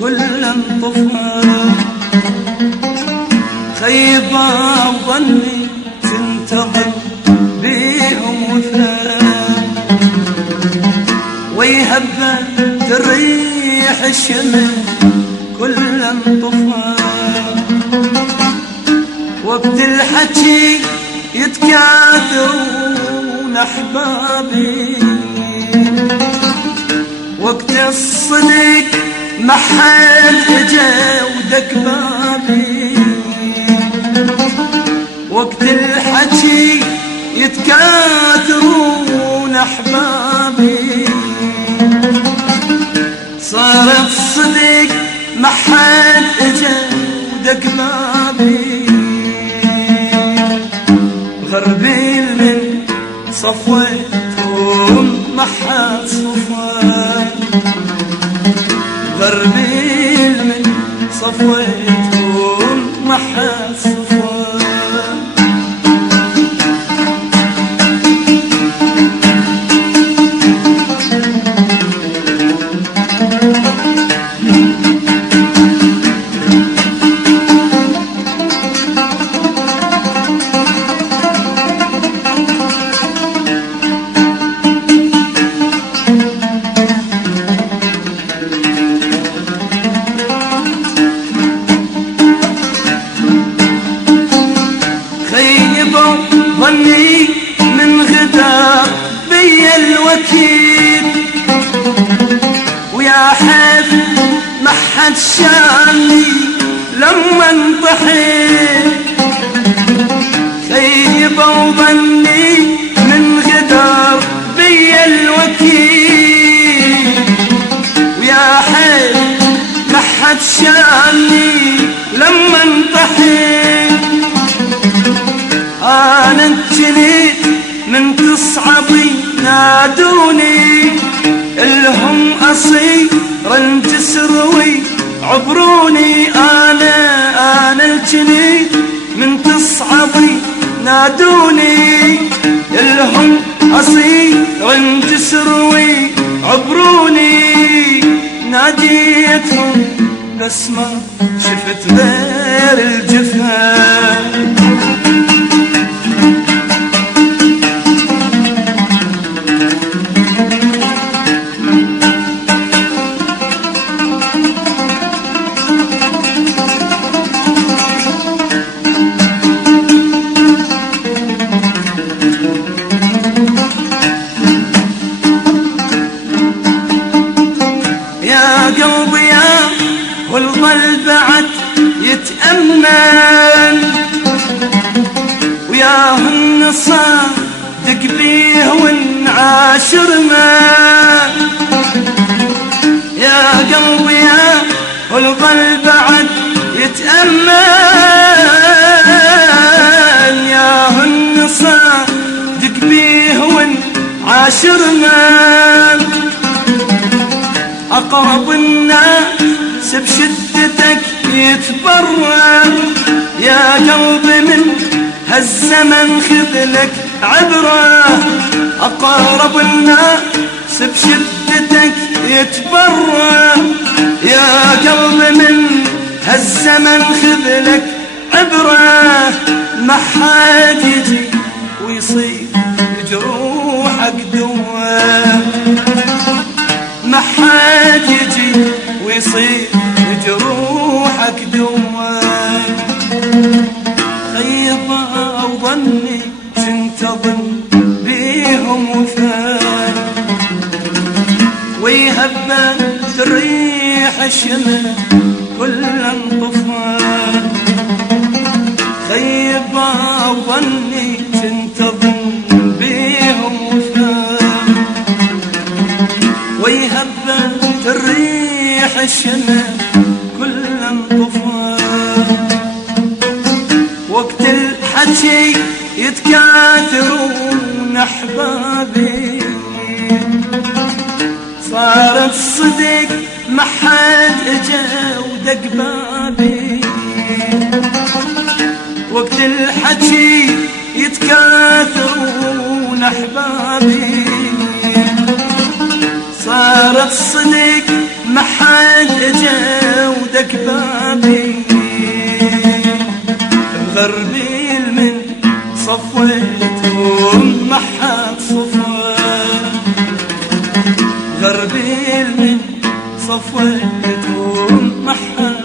كل انطفى. خيبة وظني تنتظر بيهم وفاء، ويهبى تريح الشمس كل انطفى. وقت الحكي يتكاثرون احبابي، وقت الصدق ما حد اجا ودق بابي. وقت الحكي يتكاثرون احبابي، صار الصدق ما حد اجا ودق بابي. غربيل من صفوتهم ما حد صفا، غربيل من صفوتهم ما حد صفا. ظني من غدا بي الوكيل، ويا حب ما حد شاني لما انطحيت. خيبة وظني من غدار بي الوكيل، ويا حب ما حد شاني لما انطحيت. أنا انجليت من تصعبي نادوني، الهم أصيرا تسروي عبروني. أنا الجنيت من تصعبي نادوني، الهم أصيرا تسروي عبروني. ناديتهم بس ما شفت غير الجفا. والظل بعد يتأمن، وياهن صادق بيه ونعاشرنا. يا قلبي يا والظل بعد يتأمن، ياهن صادق بيه ونعاشرنا. أقرب الناس بشدتك يتبرى، يا قلبي من هالزمن خذ لك عبرة. أقرب الناس بشدتك يتبرى، يا قلبي من هالزمن خذ لك عبرة. ما حد يجي ويصير جروحك دواء، ما حد يجي ويصير جروحك دواء. خيبة وظني تنتظر بيهم وفاء، ويهبى تريح الشمس كل انطفى. خيبة وظني تنتظر بيهم وفاء، ويهبى تريح الشمس كل انطفى. وقت الحكي يتكاثرون احبابي، صار الصدق ما حد اجا ودق بابي. وقت الحكي يتكاثرون احبابي، صار الصدق ما حد دق بابي الغربيل من صفيتهم ما حد صفى غربيل من صفيتهم ما حد